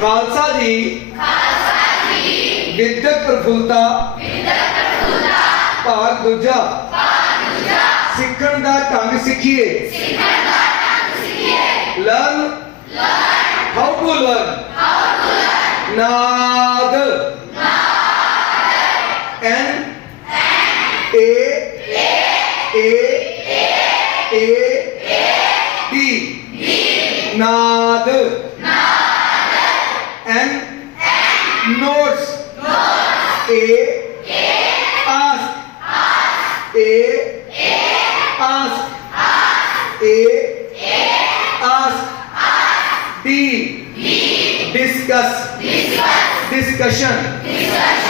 खालसा जी विद्यक प्रफुलता भाग दूजा सीखण का ढंग सीखिए लर्न हाउ टू लर्न नाद N A N, N. Notes. Notes. A. A. Ask. Ask. A. A. Ask. Ask. A. A. Ask. Ask. D. D. Discuss. Discuss. Discussion. Discussion.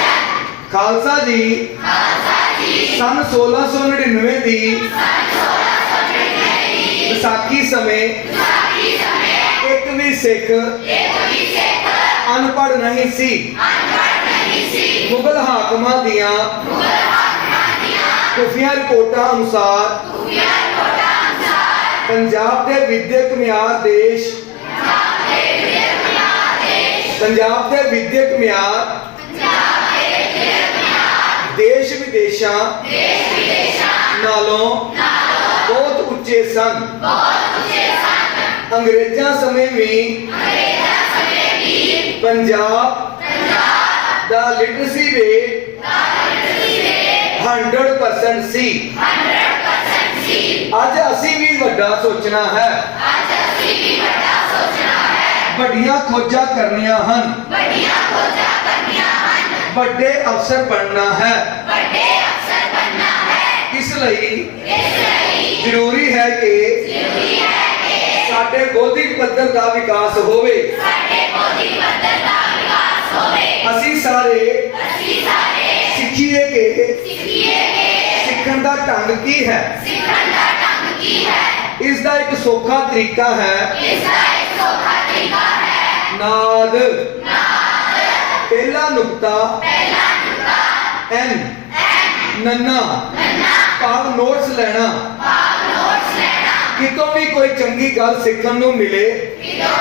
Khalsa ji Khalsa ji ਸਨ 1699 ਦੀ ਸਨ 1699 ਦੀ ਵਿਸਾਖੀ ਸਮੇਂ ਵਿਸਾਖੀ ਸਮੇਂ ਇੱਕ ਵੀ ਸਿੱਖ ਇੱਕ ਅਨਪੜ ਨਹੀਂ ਸੀ ਅਨਪੜ ਨਹੀਂ ਸੀ ਮੁਗਲ ਹਾਕਮਾਂ ਦੀਆਂ ਮੁਗਲ ਹਾਕਮਾਂ ਦੀਆਂ ਖੁਫੀਆ ਰਿਪੋਰਟਾਂ ਅਨੁਸਾਰ ਖੁਫੀਆ ਰਿਪੋਰਟਾਂ ਅਨੁਸਾਰ ਪੰਜਾਬ ਦੇ ਵਿਦਿਅਕ ਮਿਆਰ ਦੇਸ਼ ਪੰਜਾਬ ਦੇ ਵਿਦਿਅਕ ਮਿਆਰ ਦੇਸ਼ ਪੰਜਾਬ ਦੇ ਵਿਦਿਅਕ ਮਿਆਰ ਪੰਜਾਬ ਦੇ ਵਿਦਿਅਕ ਮਿਆਰ ਦੇਸ਼ ਵਿਦੇਸ਼ਾਂ ਦੇਸ਼ ਵਿਦੇਸ਼ਾਂ ਨਾਲੋਂ ਨਾਲੋਂ ਬਹੁਤ ਉੱਚੇ ਸਨ ਬਹੁਤ ਉੱਚੇ ਸਨ ਅੰਗਰੇਜ਼ लिटरेसी हंड्रेड परसेंट सी अज असी भी वा सोचना है बड़िया खोजा करनिया बड़े अफसर बनना है इसलिए जरूरी है कि साडे बौद्धिक पद्धर का विकास होवे ਅਸੀਂ ਸਾਰੇ ਅਸੀਂ ਸਾਰੇ ਸਿੱਖੀਏ ਕਿ ਸਿੱਖੀਏ ਕਿ ਸਿੱਖਣ ਦਾ ਢੰਗ ਕੀ ਹੈ ਸਿੱਖਣ ਦਾ ਢੰਗ ਕੀ ਹੈ ਇਸ ਦਾ ਇੱਕ ਸੌਖਾ ਤਰੀਕਾ ਹੈ ਇਸ ਦਾ ਇੱਕ ਸੌਖਾ ਤਰੀਕਾ ਹੈ ਨਾਦ ਨਾਦ ਪਹਿਲਾ ਨੁਕਤਾ ਪਹਿਲਾ ਨੁਕਤਾ ਐਨ ਐਨ ਨੰਨਾ ਨੰਨਾ ਪਾਵ ਨੋਟਸ ਲੈਣਾ ਪਾਵ ਨੋਟਸ ਲੈਣਾ ਕਿਤੋਂ ਵੀ ਕੋਈ ਚੰਗੀ ਗੱਲ ਸਿੱਖਣ ਨੂੰ ਮਿਲੇ ਕਿਤੋਂ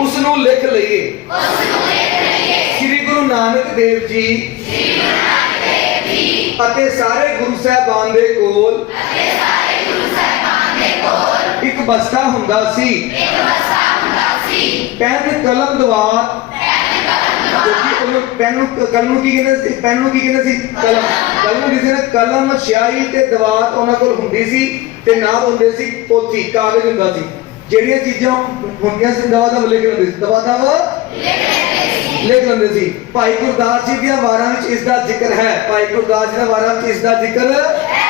ਉਸ ਨੂੰ ਲਿਖ ਲਈਏ ਉਸ ਨੂੰ ਲਿਖ ਲਈਏ ਸ੍ਰੀ ਗੁਰੂ ਨਾਨਕ ਦੇਵ ਜੀ ਸ੍ਰੀ ਗੁਰੂ ਨਾਨਕ ਦੇਵ ਜੀ ਅਤੇ ਸਾਰੇ ਗੁਰੂ ਸਾਹਿਬਾਨ ਦੇ ਕੋਲ ਅਤੇ ਸਾਰੇ ਗੁਰੂ ਸਾਹਿਬਾਨ ਦੇ ਕੋਲ ਇੱਕ ਬਸਤਾ ਹੁੰਦਾ ਸੀ ਇੱਕ ਬਸਤਾ ਹੁੰਦਾ ਸੀ ਪੈਨ ਕਲਮ ਦਵਾਤ ਪੈਨ ਕਲਮ ਦਵਾਤ ਕਿਉਂਕਿ ਉਹਨੂੰ ਪੈਨ ਨੂੰ ਕਲਮ ਨੂੰ ਕੀ ਕਹਿੰਦੇ ਸੀ ਪੈਨ ਨੂੰ ਕੀ ਕਹਿੰਦੇ ਸੀ ਕਲਮ ਕਲਮ ਕਿਸੇ ਨੇ ਕਲਮ ਸਿਆਹੀ ਤੇ ਦਵਾਤ ਉਹਨਾਂ ਕੋਲ ਹੁੰਦੀ ਸੀ ਤੇ ਨਾਲ ਹੁੰਦੇ ਸੀ ਪੋਥੀ ਕਾਗਜ਼ ਹੁੰਦਾ ਸੀ ਜਿਹੜੀਆਂ ਚੀਜ਼ਾਂ ਹੁੰਦੀਆਂ ਸੀ ਦਵਾ ਦਾ ਲਿਖ ਲੈਂਦੇ ਸੀ ਦਵਾ ਦਵਾ ਲਿਖ ਲੈਂਦੇ ਸੀ ਭਾਈ ਗੁਰਦਾਸ ਜੀ ਦੀਆਂ ਵਾਰਾਂ ਵਿੱਚ ਇਸ ਦਾ ਜ਼ਿਕਰ ਹੈ ਭਾਈ ਗੁਰਦਾਸ ਜੀ ਦੀਆਂ ਵਾਰਾਂ ਵਿੱਚ ਇਸ ਦਾ ਜ਼ਿਕਰ ਹੈ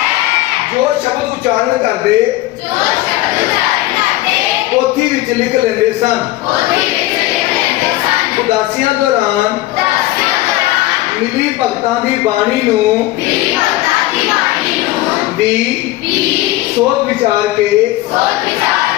ਜੋ ਸ਼ਬਦ ਉਚਾਰਨ ਕਰਦੇ ਜੋ ਸ਼ਬਦ ਉਚਾਰਨ ਕਰਦੇ ਪੋਥੀ ਵਿੱਚ ਲਿਖ ਲੈਂਦੇ ਸਨ ਪੋਥੀ ਵਿੱਚ ਲਿਖ ਲੈਂਦੇ ਸਨ ਉਦਾਸੀਆਂ ਦੌਰਾਨ ਉਦਾਸੀਆਂ ਦੌਰਾਨ ਮਿਲੀ ਭਗਤਾਂ ਦੀ ਬਾਣੀ ਨੂੰ ਮਿਲੀ ਭਗਤਾਂ ਦੀ ਬਾਣੀ ਨੂੰ ਦੀ ਵੀ ਸੋਚ ਵਿਚਾਰ ਕੇ ਸੋਚ ਵਿਚਾਰ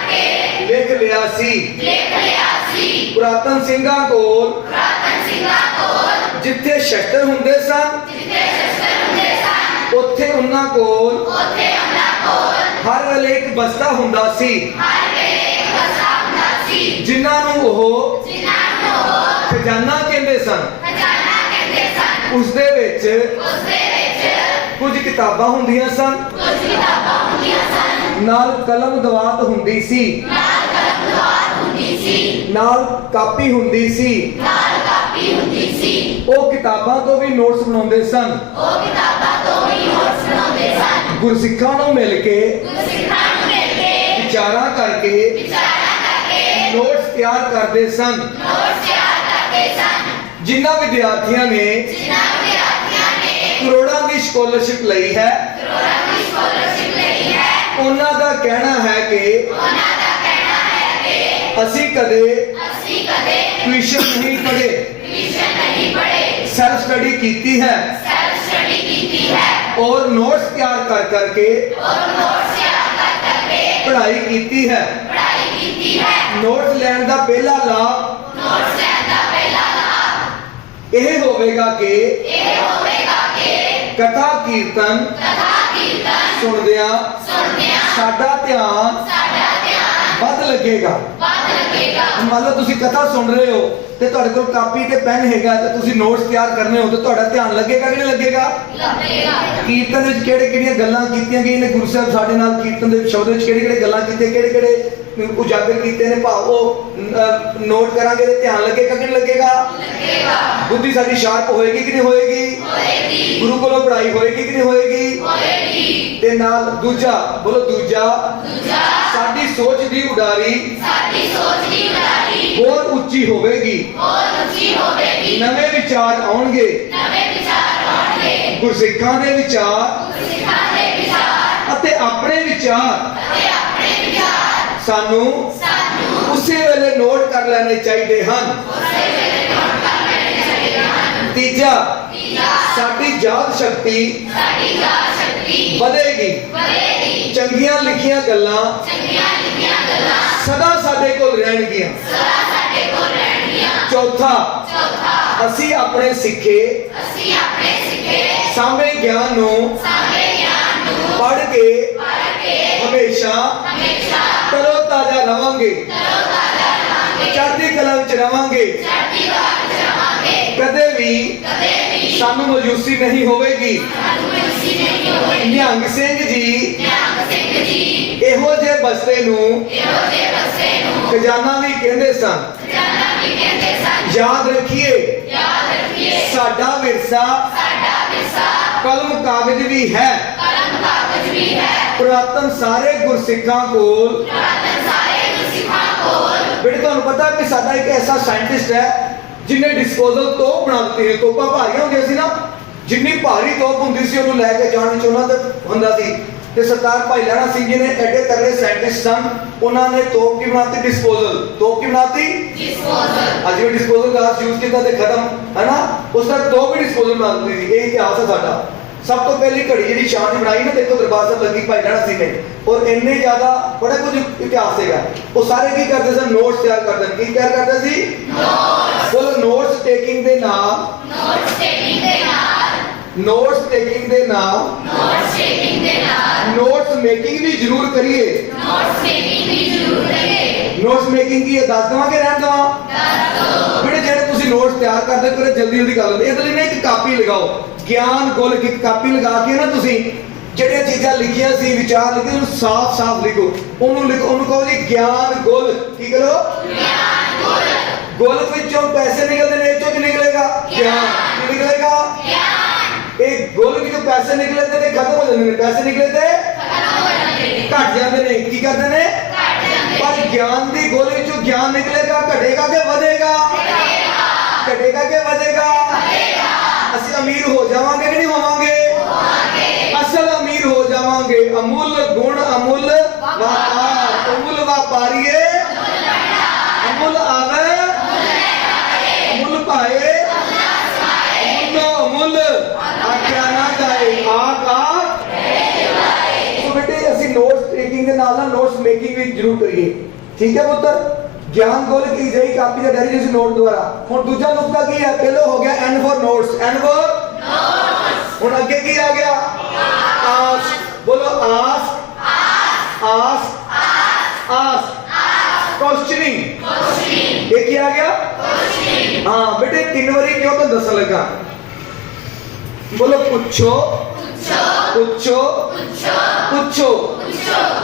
ਸੀ ਦੇਖ ਲਿਆ ਸੀ ਪ੍ਰਤਨ ਸਿੰਘਾਂ ਕੋਲ ਪ੍ਰਤਨ ਸਿੰਘਾਂ ਕੋਲ ਜਿੱਥੇ ਸ਼ਸਤਰ ਹੁੰਦੇ ਸਨ ਜਿੱਥੇ ਸ਼ਸਤਰ ਹੁੰਦੇ ਸਨ ਉੱਥੇ ਉਹਨਾਂ ਕੋਲ ਉੱਥੇ ਉਹਨਾਂ ਕੋਲ ਹਰ ਵੇਲੇ ਇੱਕ ਬਸਤਾ ਹੁੰਦਾ ਸੀ ਹਰ ਵੇਲੇ ਇੱਕ ਬਸਤਾ ਹੁੰਦਾ ਸੀ ਜਿਨ੍ਹਾਂ ਨੂੰ ਉਹ ਜਿਨ੍ਹਾਂ ਨੂੰ ਉਹ ਖਜ਼ਾਨਾ ਕਹਿੰਦੇ ਸਨ ਖਜ਼ਾਨਾ ਕਹਿੰਦੇ ਸਨ ਉਸ ਦੇ ਵਿੱਚ ਉਸ ਦੇ ਵਿੱਚ ਕੁਝ ਕਿਤਾਬਾਂ ਹੁੰਦੀਆਂ ਸਨ ਕੁਝ ਕਿਤਾਬਾਂ ਹੁੰਦੀਆਂ ਸਨ ਨਾਲ ਕਲਮ ਦਵਾਤ ਹੁੰਦੀ ਸੀ ਨਾਲ ਅਨੁਵਾਦ ਹੁੰਦੀ ਸੀ ਨਾਲ ਕਾਪੀ ਹੁੰਦੀ ਸੀ ਨਾਲ ਕਾਪੀ ਹੁੰਦੀ ਸੀ ਉਹ ਕਿਤਾਬਾਂ ਤੋਂ ਵੀ ਨੋਟਸ ਬਣਾਉਂਦੇ ਸਨ ਉਹ ਕਿਤਾਬਾਂ ਤੋਂ ਵੀ ਨੋਟਸ ਬਣਾਉਂਦੇ ਸਨ ਗੁਰਸਿੱਖਾਂ ਨੂੰ ਮਿਲ ਕੇ ਗੁਰਸਿੱਖਾਂ ਨੂੰ ਮਿਲ ਕੇ ਵਿਚਾਰਾਂ ਕਰਕੇ ਵਿਚਾਰਾਂ ਕਰਕੇ ਨੋਟਸ ਤਿਆਰ ਕਰਦੇ ਸਨ ਨੋਟਸ ਤਿਆਰ ਕਰਦੇ ਸਨ ਜਿਨ੍ਹਾਂ ਵਿਦਿਆਰਥੀਆਂ ਨੇ ਜਿਨ੍ਹਾਂ ਵਿਦਿਆਰਥੀਆਂ ਨੇ ਕਰੋੜਾਂ ਦੀ ਸਕਾਲਰਸ਼ਿਪ ਲਈ ਹੈ ਕਰੋੜਾਂ ਦੀ ਸਕਾਲਰਸ਼ਿਪ ਲਈ ਹੈ ਉਹਨਾਂ ਦਾ ਕਹਿਣਾ ਹੈ ਕਿ ਉਹਨਾਂ असी कदे ट्यूशन नहीं पढ़े ट्यूशन सेल्फ स्टडी की है और नोट्स तैयार कर करके पढ़ाई की है नोट्स लेने का पहला लाभ नोट्स लेने का पहला यह होवेगा के कथा कीर्तन कथा कीर्तन बद लगेगा ਮੰਨ ਲਓ ਤੁਸੀਂ ਕਥਾ ਸੁਣ ਰਹੇ ਹੋ ਤੇ ਤੁਹਾਡੇ ਕੋਲ ਕਾਪੀ ਤੇ ਪੈਨ ਹੈਗਾ ਤੇ ਤੁਸੀਂ ਨੋਟਸ ਤਿਆਰ ਕਰਨੇ ਹੋ ਤੇ ਤੁਹਾਡਾ ਧਿਆਨ ਲੱਗੇਗਾ ਕਿ ਨਹੀਂ ਲੱਗੇਗਾ ਲੱਗੇਗਾ ਕੀਰਤਨ ਵਿੱਚ ਕਿਹੜੇ ਕਿਹੜੀਆਂ ਗੱਲਾਂ ਕੀਤੀਆਂ ਗਈਆਂ ਨੇ ਗੁਰੂ ਸਾਹਿਬ ਸਾਡੇ ਨਾਲ ਕੀਰਤਨ ਦੇ ਸ਼ਬਦ ਵਿੱਚ ਕਿਹੜੇ ਕਿਹੜੇ ਗੱਲਾਂ ਕੀਤੀਆਂ ਕਿਹੜੇ ਕਿਹੜੇ ਉਜਾਗਰ ਕੀਤੇ ਨੇ ਭਾਵ ਉਹ ਨੋਟ ਕਰਾਂਗੇ ਤੇ ਧਿਆਨ ਲੱਗੇ ਕਿ ਲੱਗੇਗਾ ਲੱਗੇਗਾ ਬੁੱਧੀ ਸਾਡੀ ਸ਼ਾਰਪ ਹੋਏਗੀ ਕਿ ਨਹੀਂ ਹੋਏਗੀ ਹੋਏਗੀ ਗੁਰੂ ਕੋਲੋਂ ਪੜਾਈ ਹੋਏਗੀ ਕਿ ਨਹੀਂ ਹੋਏਗੀ ਹੋਏਗੀ ਤੇ ਨਾਲ ਦੂਜਾ ਬੋਲੋ ਦੂਜਾ ਦੂਜਾ ਸਾਡੀ ਸੋਚ ਦੀ ਉਡਾਰੀ ਸਾਡੀ ਸੋਚ ਦੀ ਉਡਾਰੀ ਹੋਰ ਉੱਚੀ ਹੋਵੇਗੀ ਹੋਰ ਉੱਚੀ ਹੋਵੇਗੀ ਨਵੇਂ ਵਿਚਾਰ ਆਉਣਗੇ ਨਵੇਂ ਵਿਚਾਰ ਆਉਣਗੇ ਗੁਰਸਿੱਖਾਂ ਦੇ ਵਿਚਾਰ ਗੁਰਸਿੱਖਾਂ ਦੇ ਵਿਚਾਰ ਅਤੇ ਆਪਣੇ ਵਿਚਾਰ ਅਤੇ ਸਾਨੂੰ ਸਾਨੂੰ ਉਸੇ ਵੇਲੇ ਨੋਟ ਕਰ ਲੈਣੇ ਚਾਹੀਦੇ ਹਨ ਉਸੇ ਵੇਲੇ ਨੋਟ ਕਰ ਲੈਣੇ ਚਾਹੀਦੇ ਹਨ ਤੀਜਾ ਤੀਜਾ ਸਾਡੀ ਯਾਦ ਸ਼ਕਤੀ ਸਾਡੀ ਯਾਦ ਸ਼ਕਤੀ ਵਧੇਗੀ ਵਧੇਗੀ ਚੰਗੀਆਂ ਲਿਖੀਆਂ ਗੱਲਾਂ ਚੰਗੀਆਂ ਲਿਖੀਆਂ ਗੱਲਾਂ ਸਦਾ ਸਾਡੇ ਕੋਲ ਰਹਿਣਗੀਆਂ ਸਦਾ ਸਾਡੇ ਕੋਲ ਰਹਿਣਗੀਆਂ ਚੌਥਾ ਚੌਥਾ ਅਸੀਂ ਆਪਣੇ ਸਿੱਖੇ ਅਸੀਂ ਆਪਣੇ ਸਿੱਖੇ ਸਾਵੇਂ ਗਿਆਨ ਨੂੰ ਸਾਵੇਂ ਗਿਆਨ ਨੂੰ ਪੜ੍ਹ ਕੇ ਵਾਲਿਆ ਲਵਾਂਗੇ ਚੜ੍ਹਦੀ ਕਲਾ ਵਿੱਚ ਰਵਾਂਗੇ ਕਦੇ ਵੀ ਸਾਨੂੰ ਮਜੂਸੀ ਨਹੀਂ ਹੋਵੇਗੀ ਨਿਹੰਗ ਸਿੰਘ ਜੀ ਇਹੋ ਜੇ ਬਸਤੇ ਨੂੰ ਖਜ਼ਾਨਾ ਵੀ ਕਹਿੰਦੇ ਸਨ ਯਾਦ ਰੱਖੀਏ ਸਾਡਾ ਵਿਰਸਾ ਕਲਮ ਕਾਗਜ਼ ਵੀ ਹੈ ਪੁਰਾਤਨ ਸਾਰੇ ਗੁਰਸਿੱਖਾਂ ਕੋਲ ਬੇਟੇ ਤੁਹਾਨੂੰ ਪਤਾ ਕਿ ਸਾਡਾ ਇੱਕ ਐਸਾ ਸਾਇੰਟਿਸਟ ਹੈ ਜਿਨੇ ਡਿਸਪੋਜ਼ਲ ਤੋਪ ਬਣਾ ਦਿੱਤੀ ਹੈ ਤੋਪਾਂ ਭਾਰੀਆਂ ਹੁੰਦੀਆਂ ਸੀ ਨਾ ਜਿੰਨੀ ਭਾਰੀ ਤੋਪ ਹੁੰਦੀ ਸੀ ਉਹਨੂੰ ਲੈ ਕੇ ਜਾਣ ਵਿੱਚ ਉਹਨਾਂ ਦਾ ਹੁੰਦਾ ਸੀ ਤੇ ਸਰਦਾਰ ਭਾਈ ਲੈਣਾ ਸਿੰਘ ਜੀ ਨੇ ਐਡੇ ਤਗੜੇ ਸਾਇੰਟਿਸਟ ਸਨ ਉਹਨਾਂ ਨੇ ਤੋਪ ਕੀ ਬਣਾਤੀ ਡਿਸਪੋਜ਼ਲ ਤੋਪ ਕੀ ਬਣਾਤੀ ਡਿਸਪੋਜ਼ਲ ਅੱਜ ਵੀ ਡਿਸਪੋਜ਼ਲ ਗਲਾਸ ਯੂਜ਼ ਕੀਤਾ ਤੇ ਖਤਮ ਹੈਨਾ ਉਸ ਦਾ ਤੋਪ ਵੀ ਡਿਸਪੋਜ਼ਲ ਬਣਾ ਸੀ ਇਹ ਇਤਿਹਾਸ ਹੈ ਸਾਡਾ ਸਭ ਤੋਂ ਪਹਿਲੀ ਘੜੀ ਜਿਹੜੀ ਸ਼ਾਨ ਬਣਾਈ ਨਾ ਦੇਖੋ ਦਰਬਾਰ ਸਾਹਿਬ ਲੱਗੀ ਭਾਈ ਲੈਣਾ ਸਿੰਘ ਨੇ ਔਰ ਇੰਨੇ ਜ਼ਿਆਦਾ ਬੜਾ ਕੁਝ ਇਤਿਹਾਸ ਹੈਗਾ ਉਹ ਸਾਰੇ ਕੀ ਕਰਦੇ ਸਨ ਨੋਟਸ ਤਿਆਰ ਕਰਦੇ ਕੀ ਤਿਆਰ ਕਰਦੇ ਸੀ ਨੋਟਸ ਬੋਲੋ ਨੋਟਸ ਟੇਕਿੰਗ ਦੇ ਨਾਲ ਨੋਟਸ ਟੇਕਿੰਗ ਦੇ ਨਾਲ ਨੋਟਸ ਟੇਕਿੰਗ ਦੇ ਨਾਲ ਨੋਟਸ ਟੇਕਿੰਗ ਦੇ ਨਾਲ ਨੋਟਸ ਮੇਕਿੰਗ ਵੀ ਜ਼ਰੂਰ ਕਰੀਏ ਨੋਟਸ ਮੇਕਿੰਗ ਵੀ ਜ਼ਰੂਰ ਕਰੀਏ ਨੋਟਸ ਮੇਕਿੰਗ ਕੀ ਹੈ ਦੱਸ ਦਵਾਂਗੇ ਕਿ ਰਹਿਣ ਦਵਾਂ ਦੱਸ ਦੋ ਬੜੇ ਜਿਹੜੇ ਤੁਸੀਂ ਨੋਟਸ ਤਿਆਰ ਕਰਦੇ ਕਰੇ ਜਲਦੀ ਜਲਦੀ ਗੱਲ ਲਓ ਇਸ ਲਈ ਨਾ ਇੱਕ ਕਾਪੀ ਲਗਾਓ ਗਿਆਨ ਗੁਲ ਕੀ ਕਾਪੀ ਲਗਾ ਕੇ ਨਾ ਤੁਸੀਂ ਜਿਹੜੀਆਂ ਚੀਜ਼ਾਂ ਲਿਖੀਆਂ ਸੀ ਵਿਚਾਰ ਲਿਖੇ ਉਹਨੂੰ ਸਾਫ਼-ਸਾਫ਼ ਲਿਖੋ ਉਹਨੂੰ ਲਿਖੋ ਉਹਨੂੰ ਕਹੋ ਜੀ ਗਿਆਨ ਗੁਲ ਕੀ ਕਰੋ ਗਿਆਨ ਗੁਲ ਗੁਲ ਵਿੱਚੋਂ ਪੈਸੇ ਨਿਕਲਦੇ ਨੇ ਇਹ ਚੋਂ ਕੀ ਨਿਕਲੇਗਾ ਗਿਆਨ ਕੀ ਨਿਕਲੇਗਾ ਗਿਆਨ ਇਹ ਗੁਲ ਵਿੱਚੋਂ ਪੈਸੇ ਨਿਕਲਦੇ ਤੇ ਖਤਮ ਹੋ ਜਾਂਦੇ ਨੇ ਪੈਸੇ ਨਿਕਲਦੇ ਖਤਮ ਹੋ ਜਾਂਦੇ ਨੇ ਘਟ ਜਾਂਦੇ ਨੇ ਕੀ ਕਰਦੇ ਨੇ ਘਟ ਜਾਂਦੇ ਪਰ ਗਿਆਨ ਦੀ ਗੁਲ ਵਿੱਚੋਂ ਗਿਆਨ ਨਿਕਲੇਗਾ ਘਟੇਗਾ ਕਿ ਵਧੇਗਾ ਘਟੇਗਾ ਕਿ ਵਧੇਗਾ ਵਧੇਗਾ ਅਸੀਂ ਅਮੀਰ ਹੋ ਜਾਵਾਂਗੇ ਅਮੁੱਲ ਗੁਣ ਅਮੁੱਲ ਵਾਪਾਰ ਅਮੁੱਲ ਵਾਪਾਰੀਏ ਅਮੁੱਲ ਆਵੇ ਅਮੁੱਲ ਪਾਏ ਅਮੁੱਲ ਅਮੁੱਲ ਆਖਿਆ ਨਾ ਜਾਏ ਆਕਾ ਬੇਟੇ ਅਸੀਂ ਨੋਟਸ ਟੇਕਿੰਗ ਦੇ ਨਾਲ ਨਾਲ ਨੋਟਸ ਮੇਕਿੰਗ ਵੀ ਜ਼ਰੂਰ ਕਰੀਏ ਠੀਕ ਹੈ ਪੁੱਤਰ ਗਿਆਨ ਕੋਲ ਕੀ ਜਈ ਕਾਪੀ ਦਾ ਡੈਰੀ ਜਿਸ ਨੋਟ ਦੁਆਰਾ ਹੁਣ ਦੂਜਾ ਨੁਕਤਾ ਕੀ ਹੈ ਪਹਿਲੋ ਹੋ ਗਿਆ N for notes N for notes ਹੁਣ ਅੱਗੇ ਕੀ ਆ ਗਿਆ ਆਸ बोलो आस आस आस क्वेश्चनिंग ये किया गया हाँ बेटे तीन वरी क्यों तो दस लगा बोलो पूछो पूछो पूछो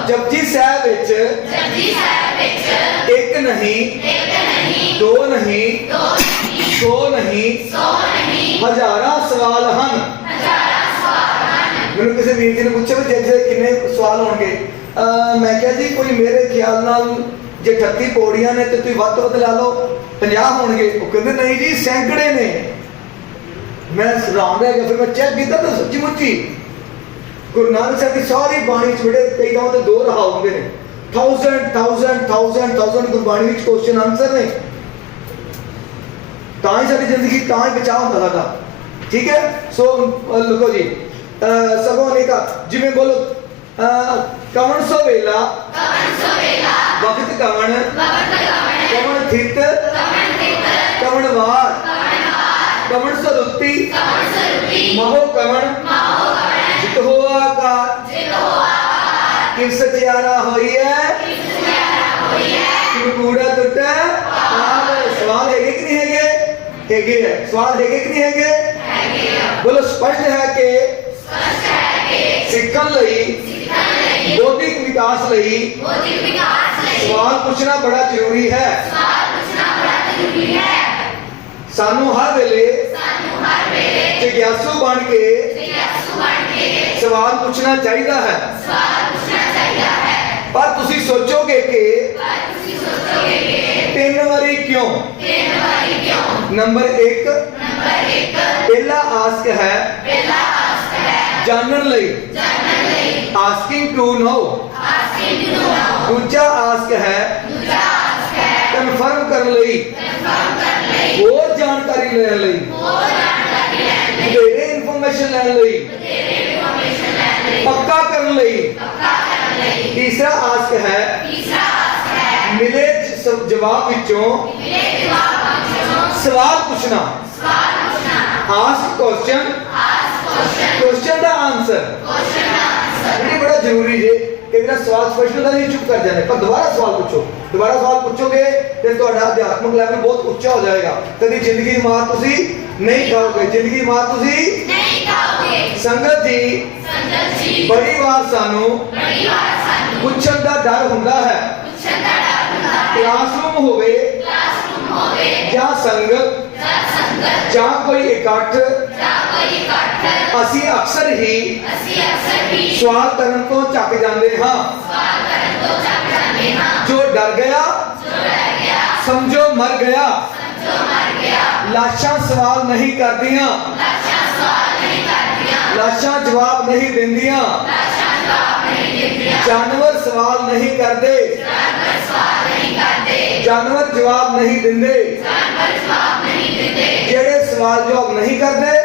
जब जी साहब विच एक नहीं दो नहीं सो नहीं हजारा सवाल हैं ਮੈਨੂੰ ਕਿਸੇ ਵੀਰ ਜੀ ਨੇ ਜੱਜ ਦੇ ਕਿੰਨੇ ਸਵਾਲ ਹੋਣਗੇ ਮੈਂ ਕਿਹਾ ਜੀ ਕੋਈ ਮੇਰੇ ਖਿਆਲ ਨਾਲ ਜੇ 38 ਪੌੜੀਆਂ ਨੇ ਤੇ ਤੁਸੀਂ ਵੱਧ ਤੋਂ ਵੱਧ ਲਾ ਲਓ 50 ਹੋਣਗੇ ਉਹ ਕਹਿੰਦੇ ਨਹੀਂ ਜੀ ਸੈਂਕੜੇ ਨੇ ਮੈਂ ਸਰਾਉਂ ਰਿਹਾ ਫਿਰ ਮੈਂ ਚੈੱਕ ਕੀਤਾ ਤਾਂ ਸੱਚੀ ਮੁੱਚੀ ਗੁਰੂ ਨਾਨਕ ਸਾਹਿਬ ਦੀ ਸਾਰੀ ਬਾਣੀ ਚ ਬੜੇ ਕਈ ਤਾਂ ਦੋ ਰਹਾ ਹੁੰਦੇ ਨੇ 1000 1000 1000 1000 ਗੁਰਬਾਣੀ ਵਿੱਚ ਕੁਐਸਚਨ ਆਨਸਰ ਨੇ ਤਾਂ ਹੀ ਸਾਡੀ ਜ਼ਿੰਦਗੀ ਤਾਂ ਹੀ ਬਚਾਅ ਹੁੰਦਾ ਸਾਡਾ ਠੀਕ ਹੈ ਸੋ ਲੁਕੋ ਜੀ सगोनिका जिम्मे बोलो कवन सो वेला कवण सो वेला वक्त कवण वक्त कवण कवण थित कवण थित कवण वार कवण वार कवण सो रुति कवण सो रुति महो कवण महो कवण जित हो आकार जित हो किस तैयारा होई है किस तैयारा होई है तू कूड़ा टूटा हाँ। पाप सवाल है कि नहीं है के है सवाल है कि नहीं है के बोलो स्पष्ट है कि सिक्कन बौद्धिक विकास सवाल पूछना बड़ा जरूरी है सानू हर वेले जग्यासु बन के सवाल पूछना चाहिए है पर तुसी सोचोगे के तीन बारी क्यों नंबर एक पहला आस्क है ਜਾਣਨ ਲਈ ਜਾਣਨ ਲਈ asking to know asking to know ਦੂਜਾ ਆਸਕ ਹੈ ਦੂਜਾ ਆਸਕ ਹੈ ਕਨਫਰਮ ਕਰਨ ਲਈ ਕਨਫਰਮ ਕਰਨ ਲਈ ਹੋਰ ਜਾਣਕਾਰੀ ਲੈਣ ਲਈ ਹੋਰ ਜਾਣਕਾਰੀ ਲੈਣ ਲਈ ਤੇਰੇ ਇਨਫੋਰਮੇਸ਼ਨ ਲੈਣ ਲਈ ਤੇਰੇ ਇਨਫੋਰਮੇਸ਼ਨ ਲੈਣ ਲਈ ਪੱਕਾ ਕਰਨ ਲਈ ਪੱਕਾ ਕਰਨ ਲਈ ਤੀਸਰਾ ਆਸਕ ਹੈ ਤੀਸਰਾ ਆਸਕ ਹੈ ਮਿਲੇ ਜਵਾਬ ਵਿੱਚੋਂ ਮਿਲੇ ਜਵਾਬ ਵਿੱਚੋਂ ਸਵਾਲ ਪੁੱਛਣਾ ਸਵਾਲ ਪੁੱਛਣਾ ਆਸਕ ਕੁਐਸਚਨ ਆਸਕ क्वेश्चन का आंसर बड़ा जरूरी है पर दोबारा सवाल पूछो दोबारा सवाल पूछोगे तो जिंदगी नहीं खाओगे जिंदगी मार संगत जी बड़ी बार सानू बड़ी डर होता है पूछन का कोई ਅਸੀਂ ਅਕਸਰ ਹੀ ਅਸੀਂ ਅਕਸਰ ਹੀ ਸਵਾਲ ਕਰਨ ਤੋਂ ਚੱਕ ਜਾਂਦੇ ਹਾਂ ਸਵਾਲ ਕਰਨ ਤੋਂ ਚੱਕ ਜਾਂਦੇ ਹਾਂ ਜੋ ਡਰ ਗਿਆ ਜੋ ਡਰ ਗਿਆ ਸਮਝੋ ਮਰ ਗਿਆ ਸਮਝੋ ਮਰ ਗਿਆ ਲਾਸ਼ਾਂ ਸਵਾਲ ਨਹੀਂ ਕਰਦੀਆਂ ਲਾਸ਼ਾਂ ਸਵਾਲ ਨਹੀਂ ਕਰਦੀਆਂ ਲਾਸ਼ਾਂ ਜਵਾਬ ਨਹੀਂ ਦਿੰਦੀਆਂ ਲਾਸ਼ਾਂ ਜਵਾਬ ਨਹੀਂ ਦਿੰਦੀਆਂ ਜਾਨਵਰ ਸਵਾਲ ਨਹੀਂ ਕਰਦੇ ਜਾਨਵਰ ਸਵਾਲ ਨਹੀਂ ਕਰਦੇ ਜਾਨਵਰ ਜਵਾਬ ਨਹੀਂ ਦਿੰਦੇ ਜਾਨਵਰ ਜਵਾਬ ਨਹੀਂ ਦਿੰਦੇ ਜਿਹੜੇ ਸਵਾਲ ਜਵਾਬ ਨਹੀਂ ਕਰਦੇ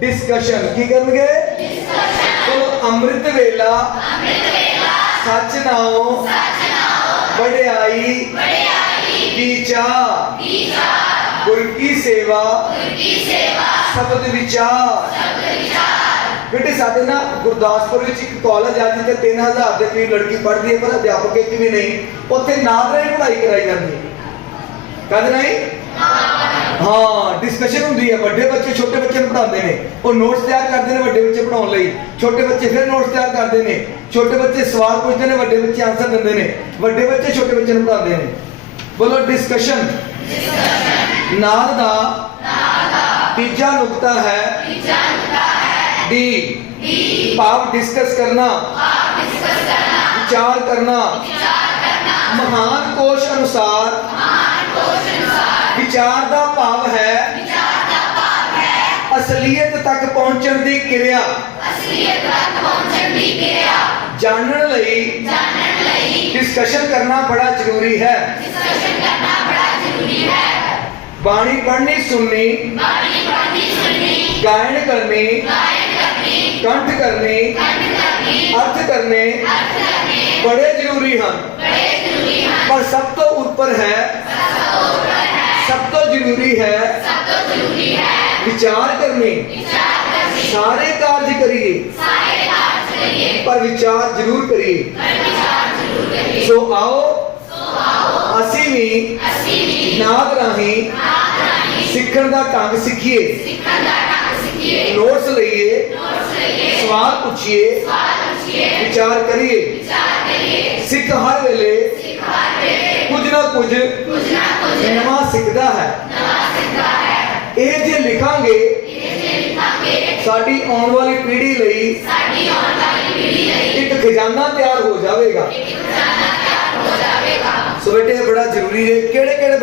डिस्कशन की करेंगे तो अमृत वेला सच नाओ बड़े आई बीचा गुर की सेवा शब्द विचार बेटे साढ़े ना गुरदासपुर एक कॉलेज आ जिथे तीन हज़ार के करीब लड़की पढ़ती है पर अध्यापक एक भी नहीं उतने नाम राही पढ़ाई कराई जाती है कद नहीं ਹਾਂ ਡਿਸਕਸ਼ਨ ਹੁੰਦੀ ਹੈ ਵੱਡੇ ਬੱਚੇ ਛੋਟੇ ਬੱਚੇ ਨੂੰ ਪੜਾਉਂਦੇ ਨੇ ਉਹ ਨੋਟਸ ਤਿਆਰ ਕਰਦੇ ਨੇ ਵੱਡੇ ਬੱਚੇ ਪੜਾਉਣ ਲਈ ਛੋਟੇ ਬੱਚੇ ਫਿਰ ਨੋਟਸ ਤਿਆਰ ਕਰਦੇ ਨੇ ਛੋਟੇ ਬੱਚੇ ਸਵਾਲ ਪੁੱਛਦੇ ਨੇ ਵੱਡੇ ਬੱਚੇ ਆਨਸਰ ਦਿੰਦੇ ਨੇ ਵੱਡੇ ਬੱਚੇ ਛੋਟੇ ਬੱਚੇ ਨੂੰ ਪੜਾਉਂਦੇ ਨੇ ਬੋਲੋ ਡਿਸਕਸ਼ਨ ਨਾਲ ਦਾ ਨਾਲ ਦਾ ਤੀਜਾ ਨੁਕਤਾ ਹੈ ਤੀਜਾ ਨੁਕਤਾ ਹੈ ਡੀ ਡੀ ਪਾਪ ਡਿਸਕਸ ਕਰਨਾ ਭਾਵ ਡਿਸਕਸ ਕਰਨਾ ਵਿਚਾਰ ਕਰਨਾ ਵਿਚਾਰ ਕਰਨਾ ਮਹਾਨ ਕੋਸ਼ ਅਨੁਸਾਰ विचार का भाव है असलियत तक पहुंचन की क्रिया जानने लई डिस्कशन करना बड़ा जरूरी है बाणी पढ़नी सुननी गायन करनी कंठ करने अर्थ करने बड़े जरूरी हैं पर सब तो ऊपर है ਸਭ ਤੋਂ ਜ਼ਰੂਰੀ ਹੈ ਸਭ ਤੋਂ ਜ਼ਰੂਰੀ ਹੈ ਵਿਚਾਰ ਕਰਨੇ ਵਿਚਾਰ ਕਰਨੇ ਸਾਰੇ ਕਾਰਜ ਕਰੀਏ ਸਾਰੇ ਕਾਰਜ ਕਰੀਏ ਪਰ ਵਿਚਾਰ ਜ਼ਰੂਰ ਕਰੀਏ ਪਰ ਵਿਚਾਰ ਜ਼ਰੂਰ ਕਰੀਏ ਸੋ ਆਓ ਸੋ ਆਓ ਅਸੀਂ ਵੀ ਅਸੀਂ ਵੀ ਨਾਦ ਰਾਹੀਂ ਨਾਦ ਰਾਹੀਂ ਸਿੱਖਣ ਦਾ ਢੰਗ ਸਿੱਖੀਏ ਸਿੱਖਣ ਦਾ ਢੰਗ ਸਿੱਖੀਏ ਨੋਟਸ ਲਈਏ ਨੋਟਸ ਲਈਏ ਸਵਾਲ ਪੁੱਛੀਏ ਸਵਾਲ ਪੁੱਛੀਏ ਵਿਚਾਰ ਕਰੀਏ ਵਿਚਾਰ ਕਰੀਏ ਸਿੱਖ ਹਰ ਵੇਲੇ ਨਾ ਕੁਝ ਕੁਝ ਨਾ ਕੁਝ ਨਵਾਂ ਸਿੱਖਦਾ ਹੈ ਨਵਾਂ ਸਿੱਖਦਾ ਹੈ ਇਹ ਜੇ ਲਿਖਾਂਗੇ ਇਹ ਜੇ ਲਿਖਾਂਗੇ ਸਾਡੀ ਆਉਣ ਵਾਲੀ ਪੀੜ੍ਹੀ ਲਈ ਸਾਡੀ ਆਉਣ ਵਾਲੀ ਪੀੜ੍ਹੀ ਲਈ ਇੱਕ ਖਜ਼ਾਨਾ ਤਿਆਰ ਹੋ ਜਾਵੇਗਾ ਇੱਕ ਖਜ਼ਾਨਾ ਤਿਆਰ ਹੋ ਜਾਵੇਗਾ ਸੋ ਬੇਟੇ ਬੜਾ ਜ਼ਰੂਰੀ ਹੈ ਕਿਹੜੇ ਕਿਹੜੇ